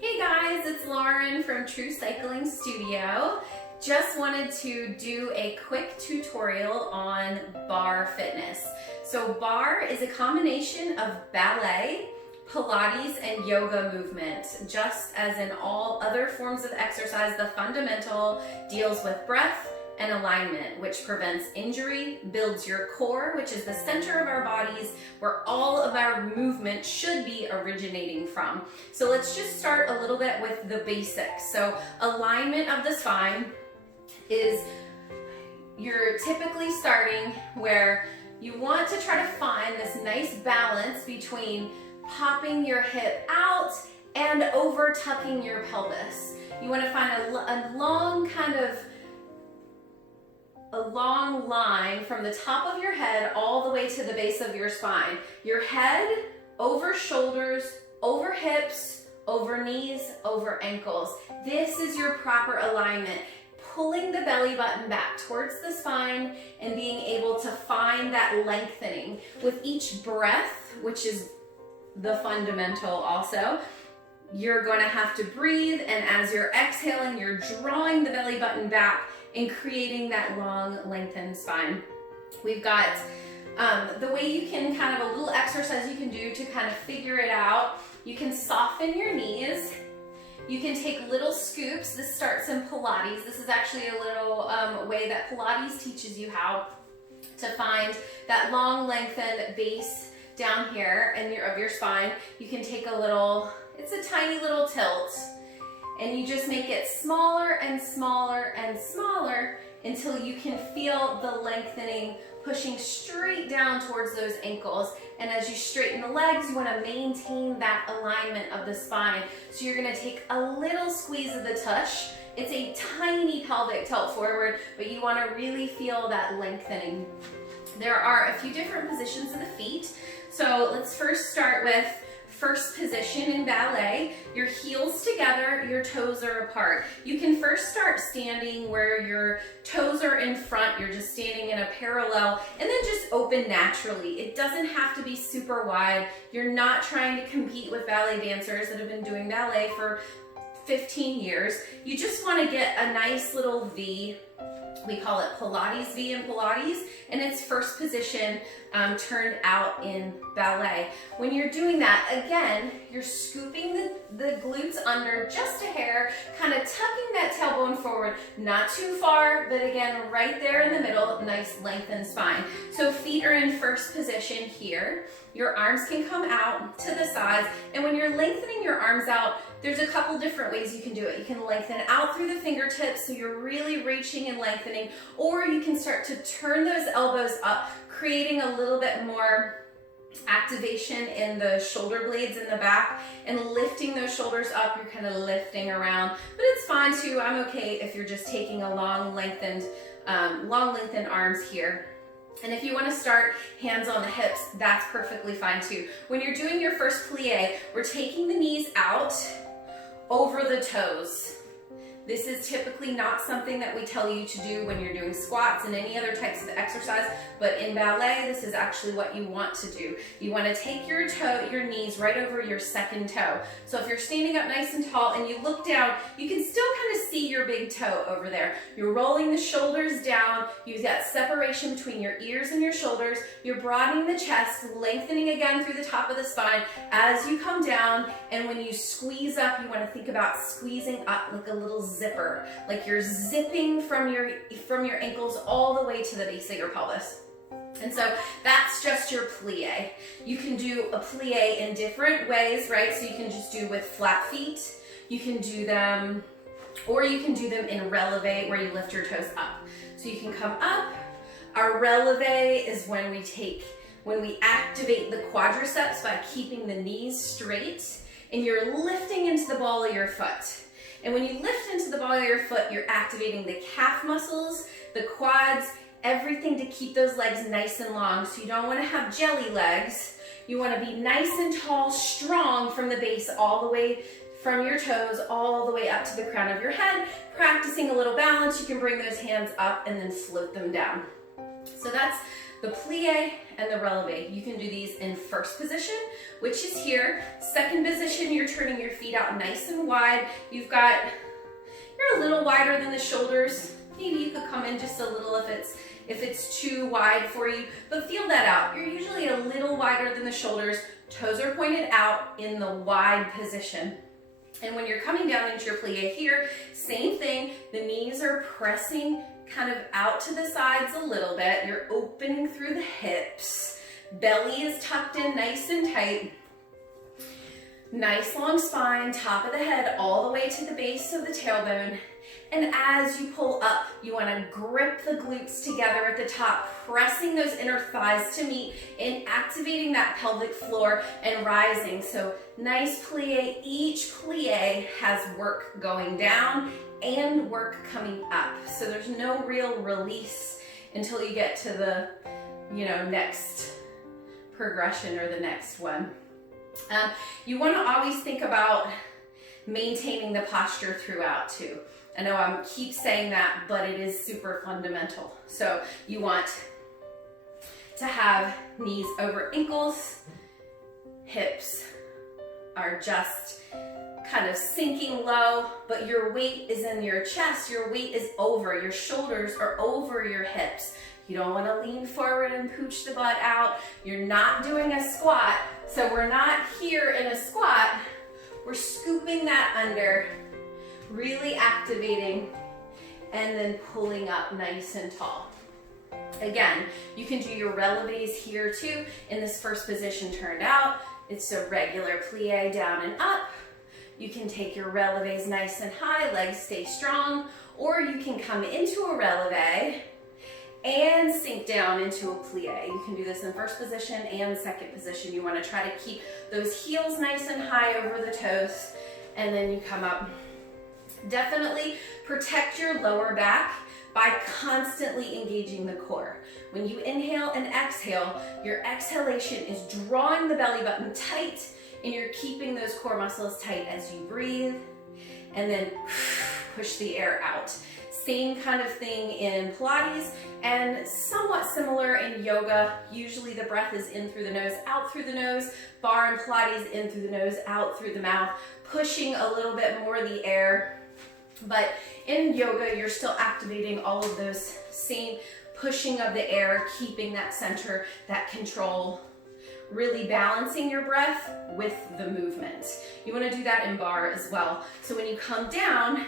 Hey guys, it's Lauren from True Cycling Studio. Just wanted to do a quick tutorial on barre fitness. So barre is a combination of ballet, Pilates, and yoga movement. Just as in all other forms of exercise, the fundamental deals with breath and alignment, which prevents injury, builds your core, which is the center of our bodies, where all of our movement should be originating from. So let's just start a little bit with the basics. So alignment of the spine is you're typically starting where you want to try to find this nice balance between popping your hip out and over tucking your pelvis. You want to find a long line from the top of your head all the way to the base of your spine. Your head over shoulders, over hips, over knees, over ankles. This is your proper alignment. Pulling the belly button back towards the spine and being able to find that lengthening. With each breath, which is the fundamental also, you're going to have to breathe, and as you're exhaling, you're drawing the belly button back and creating that long, lengthened spine. We've got the way you can kind of a little exercise you can do to kind of figure it out. You can soften your knees. You can take little scoops. This starts in Pilates. This is actually a little way that Pilates teaches you how to find that long, lengthened base down here of your spine. You can take a little, it's a tiny little tilt, and you just make it smaller and smaller and smaller until you can feel the lengthening pushing straight down towards those ankles. And as you straighten the legs, you want to maintain that alignment of the spine. So you're going to take a little squeeze of the tush. It's a tiny pelvic tilt forward, but you want to really feel that lengthening. There are a few different positions of the feet. So let's first start with first position in ballet. Your heels together, your toes are apart. You can first start standing where your toes are in front. You're just standing in a parallel, and then just open naturally. It doesn't have to be super wide. You're not trying to compete with ballet dancers that have been doing ballet for 15 years. You just want to get a nice little V. We call it Pilates V in Pilates, and it's first position turned out in ballet. When you're doing that, again, you're scooping the glutes under just a hair, kind of tucking that tailbone forward, not too far, but again, right there in the middle, nice lengthened spine. So feet are in first position here. Your arms can come out to the sides, and when you're lengthening your arms out, there's a couple different ways you can do it. You can lengthen out through the fingertips, so you're really reaching and lengthening, or you can start to turn those elbows up, creating a little bit more activation in the shoulder blades in the back, and lifting those shoulders up. You're kind of lifting around, but it's fine too. I'm okay if you're just taking a long lengthened arms here. And if you want to start hands on the hips, that's perfectly fine too. When you're doing your first plie, we're taking the knees out over the toes. This is typically not something that we tell you to do when you're doing squats and any other types of exercise, but in ballet, this is actually what you want to do. You want to take your knees right over your second toe. So if you're standing up nice and tall and you look down, you can still kind of see your big toe over there. You're rolling the shoulders down. You've got separation between your ears and your shoulders. You're broadening the chest, lengthening again through the top of the spine as you come down. And when you squeeze up, you want to think about squeezing up like a little zipper, like you're zipping from your ankles all the way to the base of your pelvis. And so that's just your plie. You can do a plie in different ways, right? So you can just do with flat feet. You can do them, or you can do them in releve where you lift your toes up. So you can come up. Our releve is when we activate the quadriceps by keeping the knees straight, and you're lifting into the ball of your foot. And when you lift into the ball of your foot, you're activating the calf muscles, the quads, everything to keep those legs nice and long. So you don't want to have jelly legs. You want to be nice and tall, strong from the base all the way from your toes all the way up to the crown of your head. Practicing a little balance, you can bring those hands up and then float them down. So that's the plie and the releve. You can do these in first position, which is here. Second position, you're turning your feet out nice and wide. You're a little wider than the shoulders. Maybe you could come in just a little if it's too wide for you, but feel that out. You're usually a little wider than the shoulders. Toes are pointed out in the wide position. And when you're coming down into your plie here, same thing. The knees are pressing kind of out to the sides a little bit. You're opening through the hips. Belly is tucked in nice and tight. Nice long spine, top of the head all the way to the base of the tailbone. And as you pull up, you want to grip the glutes together at the top, pressing those inner thighs to meet and activating that pelvic floor and rising. So nice plie. Each plie has work going down and work coming up. So there's no real release until you get to the, next progression or the next one. You want to always think about maintaining the posture throughout too. I know I keep saying that, but it is super fundamental. So you want to have knees over ankles, hips are just kind of sinking low, but your weight is in your chest, your weight is over, your shoulders are over your hips. You don't want to lean forward and pooch the butt out. You're not doing a squat, so we're not here in a squat. We're scooping that under, really activating, and then pulling up nice and tall. Again, you can do your releves here too. In this first position turned out, it's a regular plie down and up. You can take your releves nice and high, legs stay strong, or you can come into a releve and sink down into a plie. You can do this in first position and second position. You want to try to keep those heels nice and high over the toes, and then you come up. Definitely protect your lower back by constantly engaging the core. When you inhale and exhale, your exhalation is drawing the belly button tight, and you're keeping those core muscles tight as you breathe, and then push the air out. Same kind of thing in Pilates and somewhat similar in yoga. Usually the breath is in through the nose, out through the nose. Bar and Pilates, in through the nose, out through the mouth, pushing a little bit more of the air. But in yoga, you're still activating all of those same pushing of the air, keeping that center, that control, really balancing your breath with the movement. You want to do that in bar as well. So when you come down,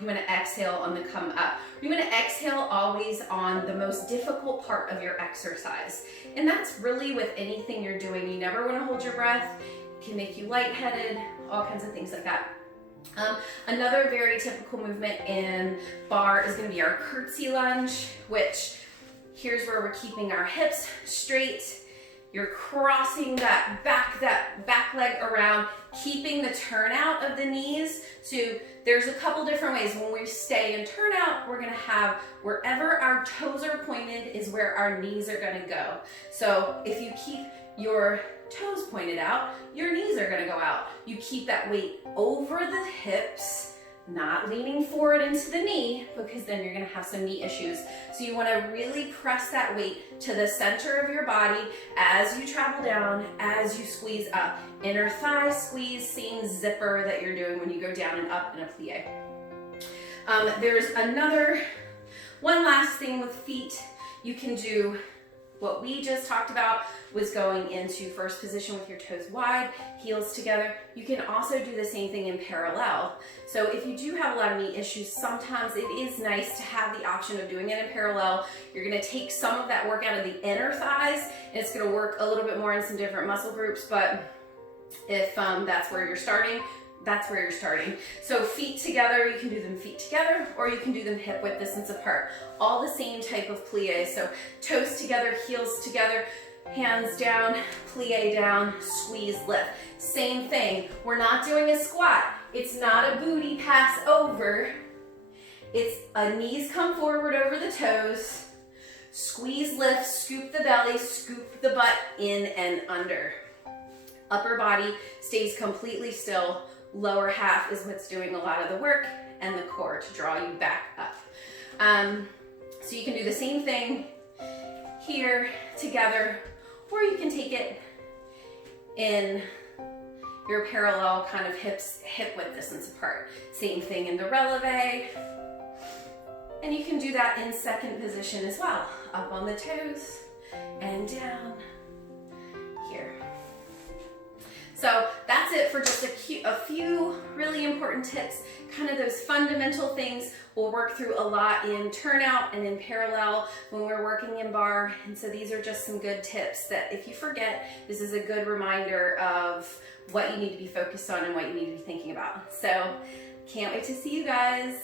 you want to exhale on the come up. You want to exhale always on the most difficult part of your exercise. And that's really with anything you're doing. You never want to hold your breath. It can make you lightheaded, all kinds of things like that. Another very typical movement in bar is going to be our curtsy lunge, which here's where we're keeping our hips straight. You're crossing that back leg around, keeping the turnout of the knees. So there's a couple different ways. When we stay in turnout, we're gonna have wherever our toes are pointed is where our knees are gonna go. So if you keep your toes pointed out, your knees are gonna go out. You keep that weight over the hips, not leaning forward into the knee, because then you're gonna have some knee issues. So you wanna really press that weight to the center of your body as you travel down, as you squeeze up. Inner thigh squeeze, same zipper that you're doing when you go down and up in a plie. There's one last thing with feet. You can do what we just talked about was going into first position with your toes wide, heels together. You can also do the same thing in parallel. So if you do have a lot of knee issues, sometimes it is nice to have the option of doing it in parallel. You're gonna take some of that work out of the inner thighs, and it's gonna work a little bit more in some different muscle groups, but if that's where you're starting, that's where you're starting. So feet together, you can do them feet together, or you can do them hip width distance apart. All the same type of plie. So toes together, heels together, hands down, plie down, squeeze, lift. Same thing. We're not doing a squat. It's not a booty pass over. It's a knees come forward over the toes, squeeze, lift, scoop the belly, scoop the butt in and under. Upper body stays completely still. Lower half is what's doing a lot of the work, and the core to draw you back up. So you can do the same thing here together, or you can take it in your parallel kind of hip width distance apart. Same thing in the releve. And you can do that in second position as well. Up on the toes and down here. So that's it for just a few really important tips. Kind of those fundamental things we'll work through a lot in turnout and in parallel when we're working in bar. And so these are just some good tips that if you forget, this is a good reminder of what you need to be focused on and what you need to be thinking about. So can't wait to see you guys.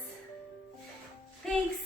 Thanks.